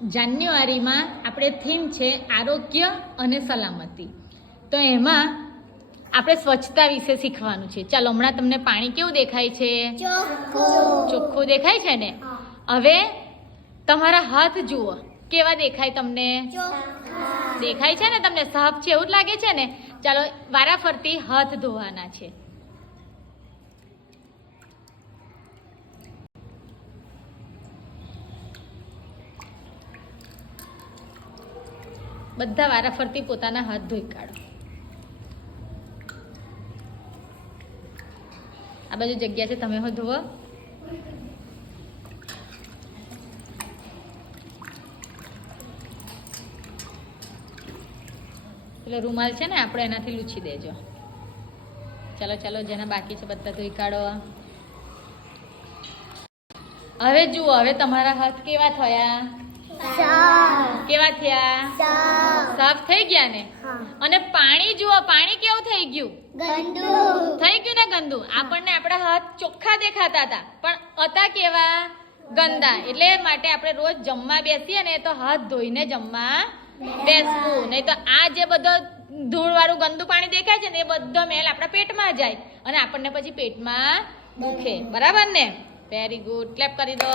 જાન્યુઆરીમાં આપણે થીમ છે આરોગ્ય અને સલામતી. તો એમાં આપણે સ્વચ્છતા વિશે શીખવાનું છે. ચાલો હમણાં તમને પાણી કેવું દેખાય છે? ચોખ્ખું દેખાય છે ને? હવે તમારા હાથ જુઓ, કેવા દેખાય તમને? દેખાય છે ને તમને? સાફ છે એવું જ લાગે છે ને? ચાલો વારાફરતી હાથ ધોવાના છે. બધા વારાફરતી પોતાના હાથ ધોઈ કાઢો. આ બાજુ જગ્યા છે, તમે હો ધોવો. પેલો રૂમાલ છે ને, આપણે એનાથી લૂછી દેજો. ચાલો ચાલો, જેના બાકી છે બધા ધોઈ કાઢો. હવે જુઓ, હવે તમારા હાથ કેવા થયા? કેવા થયા? સાફ થઈ ગયા ને? અને પાણી જુઓ, પાણી કેવું થઈ ગયું? થઈ ગયું ને ગંદુ. આપણને આપણા હાથ ચોખ્ખા દેખાતા હતા, પણ હતા કેવા? ગંદા. એટલે માટે આપણે રોજ જમવા બેસીએ ને તો હાથ ધોઈને જમવા બેસવું, નહીં તો આ જે બધો ધૂળ વાળું ગંદુ પાણી દેખાય છે ને, એ બધો મેલ આપણા પેટમાં જાય અને આપણને પછી પેટમાં દુખે. બરાબર ને? વેરી ગુડ, ક્લેપ કરી દો.